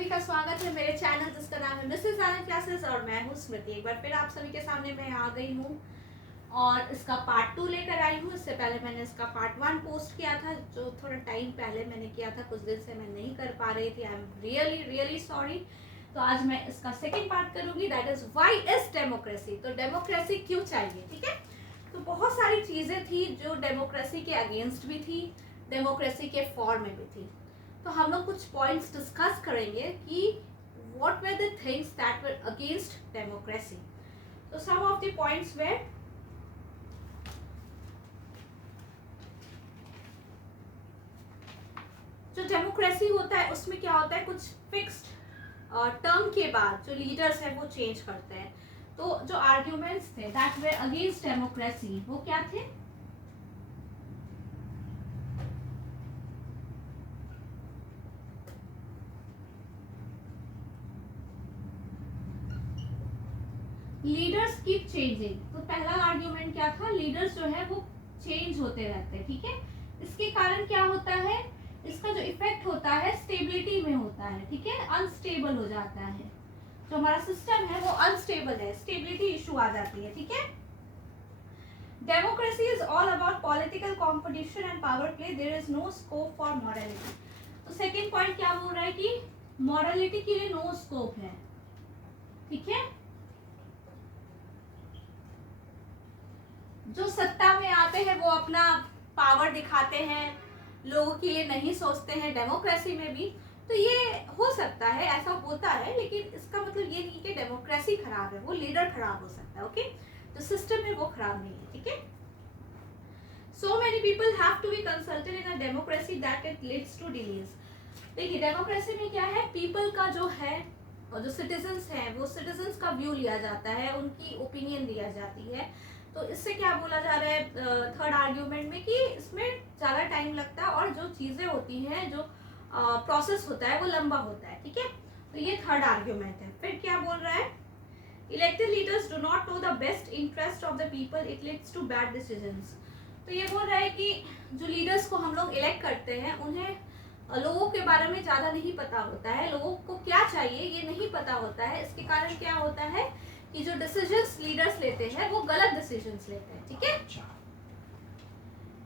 सभी का स्वागत है मेरे चैनल जिसका नाम है मिसेस आनंद क्लासेस और मैं हूँ स्मृति। एक बार फिर आप सभी के सामने मैं आ गई हूँ और इसका पार्ट 2 लेकर आई हूँ। इससे पहले मैंने इसका पार्ट 1 पोस्ट किया था जो थोड़ा टाइम पहले मैंने किया था, कुछ दिन से मैं नहीं कर पा रही थी। I am really sorry. तो आज मैं इसका सेकेंड पार्ट करूँगी, that is why is democracy. तो डेमोक्रेसी क्यों चाहिए, ठीक है। तो बहुत सारी चीज़ें थी जो डेमोक्रेसी के अगेंस्ट भी थी, डेमोक्रेसी के फॉर में भी थी। तो हम लोग कुछ पॉइंट्स डिस्कस करेंगे कि what were the things that were against democracy. तो सम ऑफ द पॉइंट्स वेर जो डेमोक्रेसी होता है उसमें क्या होता है, कुछ फिक्स्ड टर्म के बाद जो लीडर्स हैं वो चेंज करते हैं। तो जो आर्ग्यूमेंट्स थे दैट वर अगेंस्ट डेमोक्रेसी वो क्या थे? Leaders keep changing. तो पहला आर्ग्यूमेंट क्या था, लीडर्स जो है वो चेंज होते रहते हैं, ठीक है। इसके कारण क्या होता है, इसका जो इफेक्ट होता है स्टेबिलिटी में होता है, ठीक है। अनस्टेबल हो जाता है, जो हमारा सिस्टम है वो अनस्टेबल है, स्टेबिलिटी इशू आ जाती है, ठीक है। Democracy is all about political competition and power play, there is no scope for morality. तो सेकेंड पॉइंट क्या बोल रहा है कि मॉरलिटी के लिए नो स्कोप है, ठीक है। जो सत्ता में आते हैं वो अपना पावर दिखाते हैं, लोगों के लिए नहीं सोचते हैं, डेमोक्रेसी में भी। तो ये हो सकता है, ऐसा होता है, लेकिन इसका मतलब ये नहीं कि डेमोक्रेसी खराब है, वो लीडर खराब हो सकता है, ओके। जो सिस्टम है वो खराब नहीं है, ठीक है। So many people have to be consulted in a democracy that it leads to delays. देखिए डेमोक्रेसी में क्या है, पीपल का जो है और जो सिटीजन्स हैं वो सिटीजन्स का व्यू लिया जाता है, उनकी ओपिनियन लिया जाती है। तो इससे क्या बोला जा रहा है थर्ड आर्ग्यूमेंट में कि इसमें ज़्यादा टाइम लगता है और जो चीज़ें होती हैं, जो प्रोसेस होता है वो लंबा होता है, ठीक है। तो ये थर्ड आर्ग्यूमेंट है। फिर क्या बोल रहा है, elected leaders do not know the best interest of the people, it leads to bad decisions. तो ये बोल रहा है कि जो लीडर्स को हम लोग इलेक्ट करते हैं उन्हें लोगों के बारे में ज़्यादा नहीं पता होता है, लोगों को क्या चाहिए ये नहीं पता होता है। इसके कारण क्या होता है कि जो डिसीजंस लीडर्स लेते हैं वो गलत डिसीजंस लेते हैं, ठीक है।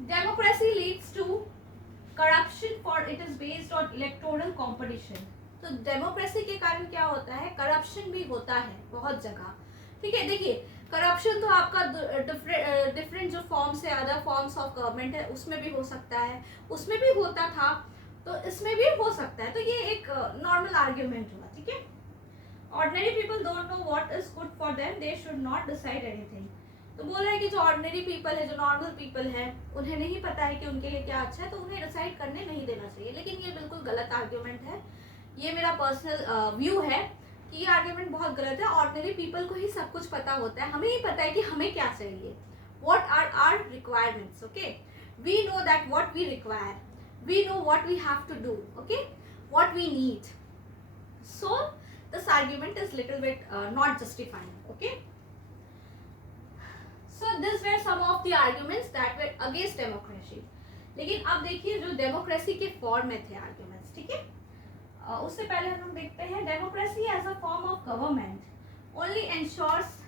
Democracy leads to corruption for it is based on electoral competition. तो डेमोक्रेसी के कारण क्या होता है, करप्शन भी होता है बहुत जगह, ठीक है। देखिए करप्शन तो आपका डिफरेंट जो फॉर्म्स है, अदर फॉर्म्स ऑफ गवर्नमेंट है उसमें भी हो सकता है, उसमें भी होता था, तो इसमें भी हो सकता है। तो ये एक नॉर्मल आर्ग्यूमेंट हुआ, ठीक है। Ordinary people don't know what is good for them, they should not decide anything. तो बोल रहा है कि जो ऑर्डिनरी पीपल है, जो नॉर्मल पीपल है, उन्हें नहीं पता है कि उनके लिए क्या अच्छा है, तो उन्हें डिसाइड करने नहीं देना चाहिए। लेकिन ये बिल्कुल गलत आर्ग्यूमेंट है, ये मेरा पर्सनल व्यू है कि ये आर्ग्यूमेंट बहुत गलत है। ऑर्डिनरी पीपल को ही सब कुछ पता होता है, हमें ही पता है कि हमें क्या चाहिए, what are our requirements, okay. We know that what we require, we know what we have to do, okay, what we need. So this argument is little bit not justifying, okay. So these were some of the arguments that were against democracy. लेकिन अब देखिए जो democracy के form में थे arguments, ठीक है। उससे पहले हम देखते हैं democracy as a form of government only ensures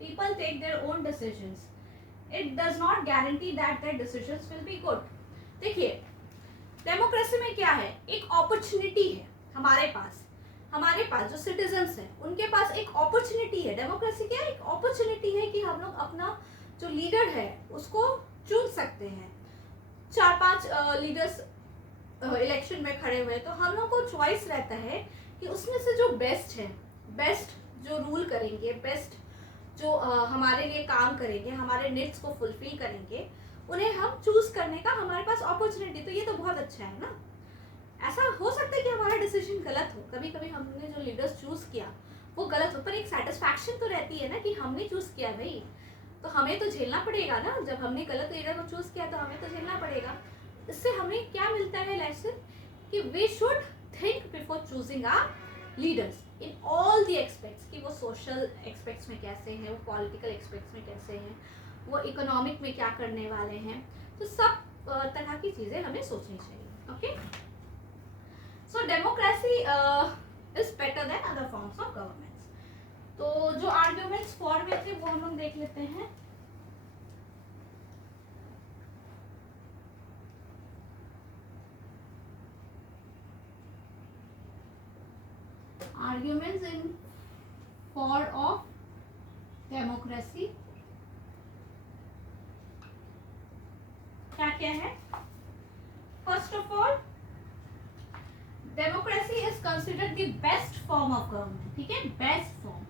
people take their own decisions. It does not guarantee that their decisions will be good. देखिए डेमोक्रेसी में क्या है, एक अपॉर्चुनिटी है हमारे पास जो सिटीजन्स हैं उनके पास एक अपॉर्चुनिटी है। डेमोक्रेसी क्या है, एक अपॉर्चुनिटी है कि हम लोग अपना जो लीडर है उसको चुन सकते हैं। 4-5 लीडर्स इलेक्शन में खड़े हुए, तो हम लोग को चॉइस रहता है कि उसमें से जो बेस्ट है, बेस्ट जो रूल करेंगे, बेस्ट जो हमारे लिए काम करेंगे, हमारे नीड्स को फुलफिल करेंगे, उन्हें हम चूज करने का हमारे पास अपॉर्चुनिटी। तो ये तो बहुत अच्छा है ना। ऐसा हो सकता है कि हमारा डिसीजन गलत हो, कभी कभी हमने जो लीडर्स चूज किया वो गलत हो, पर एक सेटिस्फैक्शन तो रहती है ना कि हमने चूज किया भाई, तो हमें तो झेलना पड़ेगा ना। जब हमने गलत लीडर को चूज किया तो हमें तो झेलना पड़ेगा। इससे हमें क्या मिलता है लेसन, कि we should think before choosing our leaders in all the aspects, कि वो सोशल एक्सपेक्ट्स में कैसे हैं, वो पॉलिटिकल एक्सपेक्ट्स में कैसे हैं, वो इकोनॉमिक में क्या करने वाले हैं। तो सब तरह की चीज़ें हमें सोचनी चाहिए, okay. So democracy is better than other forms of governments. तो जो आर्ग्यूमेंट्स फॉर में थे वो हम लोग देख लेते हैं. Arguments in favor of democracy क्या क्या है? First of all, democracy is considered the best form of government. ठीक है, बेस्ट फॉर्म,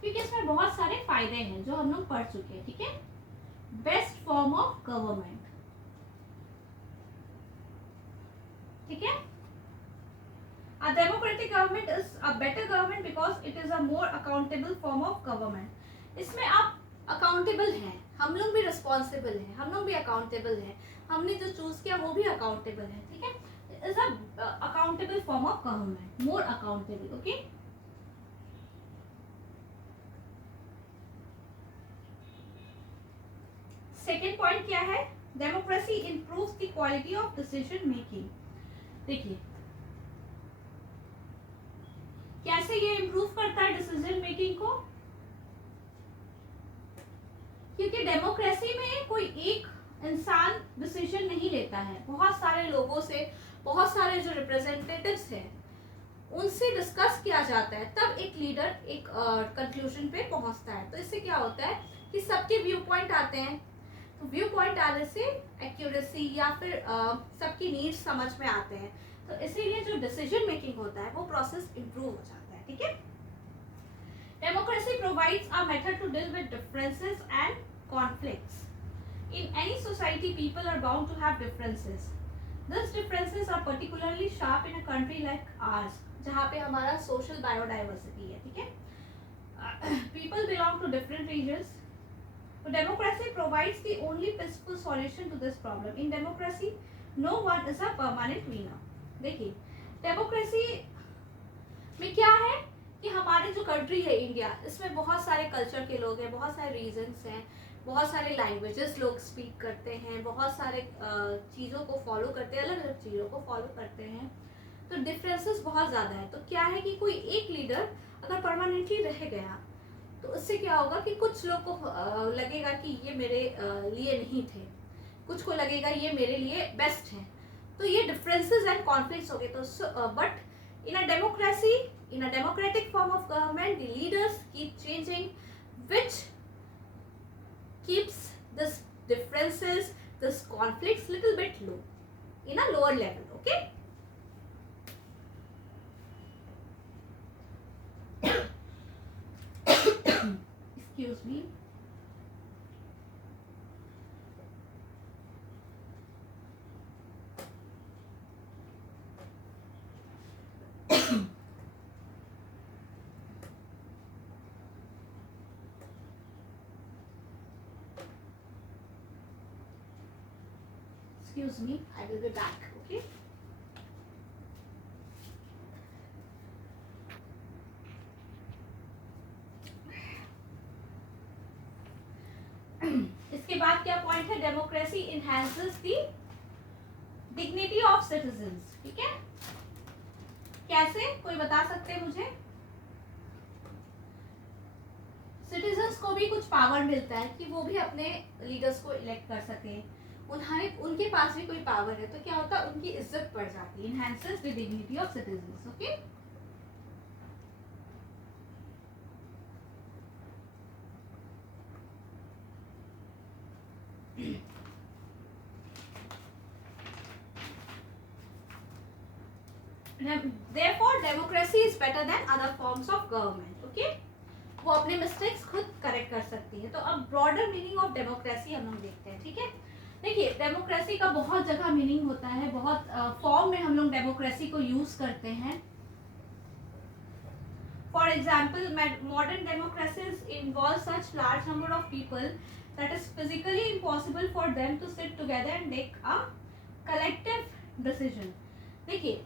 क्योंकि इसमें बहुत सारे फायदे हैं जो हम लोग पढ़ चुके हैं. ठीक है, बेस्ट फॉर्म ऑफ गवर्नमेंट. ठीक है, a democratic government is a better government because it is a more accountable form of government. इसमें आप अकाउंटेबल हैं, हम लोग भी रिस्पॉन्सिबल हैं, हम लोग भी अकाउंटेबल हैं, हमने जो चूज किया वो भी अकाउंटेबल है. ठीक है, is a accountable form of government, more accountable. Okay, second point क्या है? Democracy improves the quality of decision making. देखिए कैसे ये इम्प्रूव करता है डिसीजन मेकिंग को, क्योंकि डेमोक्रेसी में कोई एक इंसान डिसीजन नहीं लेता है, बहुत सारे लोगों से, बहुत सारे जो रिप्रेजेंटेटिव्स हैं उनसे डिस्कस किया जाता है, तब एक लीडर एक कंक्लूजन पे पहुंचता है. तो इससे क्या होता है कि सबके व्यू पॉइंट आते हैं, तो व्यू पॉइंट आने से एक्यूरेसी या फिर सबकी नीड्स समझ में आते हैं, तो इसीलिए जो डिसीजन मेकिंग होता है वो प्रोसेस इंप्रूव हो जाता है. ठीक है, democracy provides a method to deal with differences and conflicts. In any society, people are bound to have differences. These differences are particularly sharp in a country like ours, जहाँ पे हमारा social biodiversity है. ठीक है, people belong to different regions. So democracy provides the only peaceful solution to this problem. In democracy, no one is a permanent winner. देखिए, democracy में क्या है कि हमारी जो कंट्री है इंडिया, इसमें बहुत सारे कल्चर के लोग हैं, बहुत सारे रीजन्स हैं, बहुत सारे लैंग्वेजेस लोग स्पीक करते हैं, बहुत सारे चीज़ों को फॉलो करते हैं, अलग अलग चीज़ों को फॉलो करते हैं, तो डिफरेंसेस बहुत ज़्यादा है. तो क्या है कि कोई एक लीडर अगर परमानेंटली रह गया तो उससे क्या होगा कि कुछ लोग को लगेगा कि ये मेरे लिए नहीं थे, कुछ को लगेगा ये मेरे लिए बेस्ट है, तो ये डिफरेंसेस एंड कॉन्फ्लिक्ट्स हो गए. तो but in a democracy, in a democratic form of government, the leaders keep changing, which keeps this differences, this conflicts little bit low, in a lower level. Okay, excuse me. Excuse me, I will be back. Okay. इसके बाद क्या point है? Democracy enhances the dignity of citizens. ठीक है, कैसे, कोई बता सकते हैं मुझे? सिटीजन्स को भी कुछ पावर मिलता है कि वो भी अपने लीडर्स को इलेक्ट कर सके, उनके पास भी कोई पावर है, तो क्या होता है, उनकी इज्जत बढ़ जाती है. Enhances the dignity of citizens. Okay, therefore democracy is better than other forms of government. Okay, वो अपने मिस्टेक्स खुद करेक्ट कर सकती है. तो अब ब्रॉडर मीनिंग ऑफ डेमोक्रेसी हम लोग देखते हैं. ठीक है, देखिए डेमोक्रेसी का बहुत जगह मीनिंग होता है, बहुत फॉर्म में हम लोग डेमोक्रेसी को यूज करते हैं. For example, modern democracies involve such large number of people that is physically impossible for them to sit together and make a collective decision. देखिए,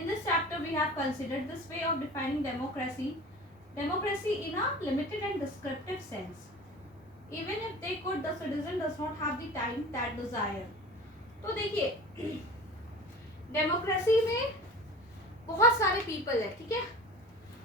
in this chapter we have considered this way of defining democracy in a limited and descriptive sense. Even if they could, the citizen does not have the time that desire. तो देखिए, democracy में बहुत सारे people है, ठीक है,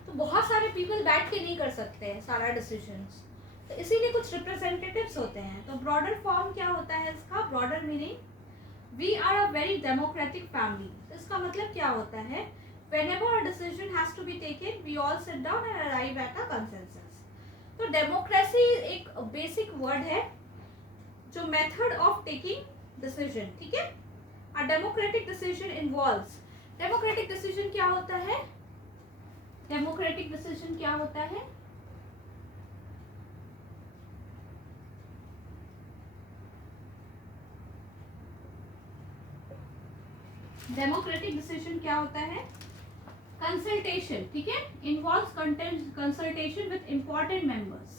तो बहुत सारे पीपल बैठ के नहीं कर सकते हैं सारा डिसीजंस, तो इसीलिए कुछ रिप्रेजेंटेटिव्स होते हैं। तो ब्रॉडर फॉर्म क्या होता है इसका, broader meaning we are a very democratic family. इसका मतलब क्या होता है, whenever a decision has to be taken we all sit down and arrive at a consensus। तो डेमोक्रेसी एक बेसिक वर्ड है जो मेथड ऑफ टेकिंग डिसीजन, ठीक है। A democratic decision involves, democratic decision क्या होता है, डेमोक्रेटिक डिसीजन क्या होता है, डेमोक्रेटिक डिसीजन क्या होता है, कंसल्टेशन, ठीक है, involves consultation with important members.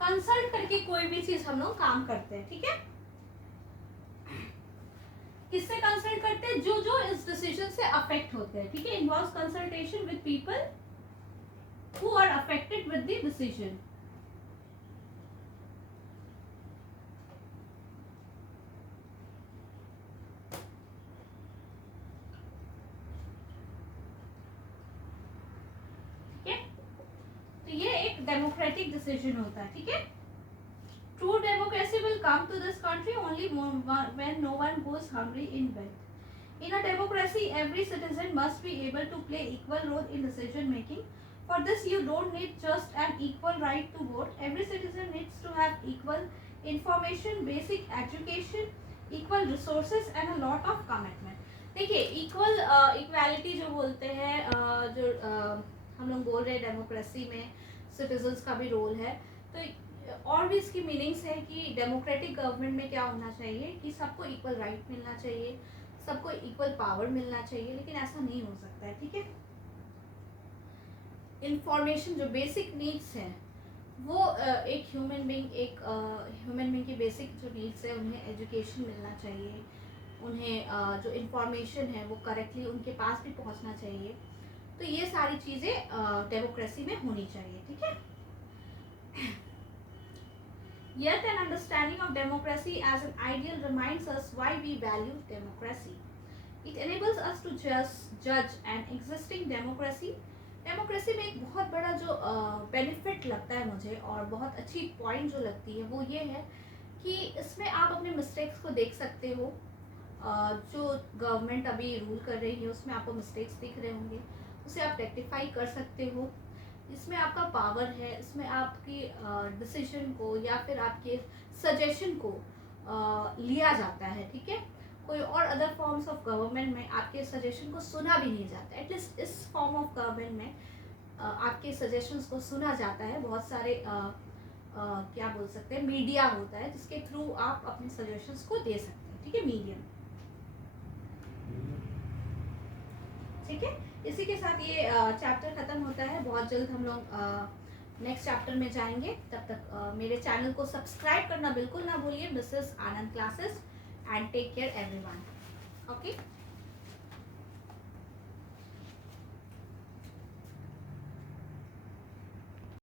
Consult करके कोई भी चीज हम लोग काम करते हैं, ठीक है। किससे कंसल्ट करते हैं, जो जो इस डिसीजन से अफेक्ट होते हैं, ठीक है। Involves consultation with people who are affected with the decision. ये एक डेमोक्रेटिक डिसीजन होता है, ठीक है। True democracy will come to this country only when no one goes hungry in wealth. In a democracy every citizen must be able to play equal role in decision making. For this you don't need just an equal right to vote, every citizen needs to have equal information, basic education, equal resources and a lot of commitment. देखिए equal equality जो बोलते हैं, जो हम लोग बोल रहे हैं डेमोक्रेसी में सिटीजन्स का भी रोल है, तो और भी इसकी मीनिंग्स है कि डेमोक्रेटिक गवर्नमेंट में क्या होना चाहिए कि सबको इक्वल राइट मिलना चाहिए, सबको इक्वल पावर मिलना चाहिए, लेकिन ऐसा नहीं हो सकता है, ठीक है। इंफॉर्मेशन जो बेसिक नीड्स हैं वो एक ह्यूमन बीइंग की बेसिक जो नीड्स है, उन्हें एजुकेशन मिलना चाहिए, उन्हें जो इंफॉर्मेशन है वो करेक्टली उनके पास भी पहुंचना चाहिए। तो ये सारी चीज़ें डेमोक्रेसी में होनी चाहिए, ठीक है। Yet an understanding of democracy as an ideal reminds us why we value democracy. It enables us to judge an existing democracy. Democracy में एक बहुत बड़ा जो बेनिफिट लगता है मुझे और बहुत अच्छी पॉइंट जो लगती है वो ये है कि इसमें आप अपने मिस्टेक्स को देख सकते हो। जो गवर्नमेंट अभी रूल कर रही है उसमें आपको मिस्टेक्स दिख रहे होंगे, उसे आप रेक्टिफाई कर सकते हो। इसमें आपका पावर है, इसमें आपकी डिसीजन को या फिर आपके सजेशन को लिया जाता है, ठीक है। कोई और अदर फॉर्म्स ऑफ गवर्नमेंट में आपके सजेशन को सुना भी नहीं जाता, एटलीस्ट इस फॉर्म ऑफ गवर्नमेंट में आपके सजेशंस को सुना जाता है। बहुत सारे क्या बोल सकते हैं, मीडिया होता है जिसके थ्रू आप अपने सजेशंस को दे सकते हैं, ठीक है, मीडियम, ठीक है। इसी के साथ ये चैप्टर खत्म होता है। बहुत जल्द हम लोग नेक्स्ट चैप्टर में जाएंगे। तब तक मेरे चैनल को सब्सक्राइब करना बिल्कुल ना भूलिए। This is Anand classes and take care everyone. Okay.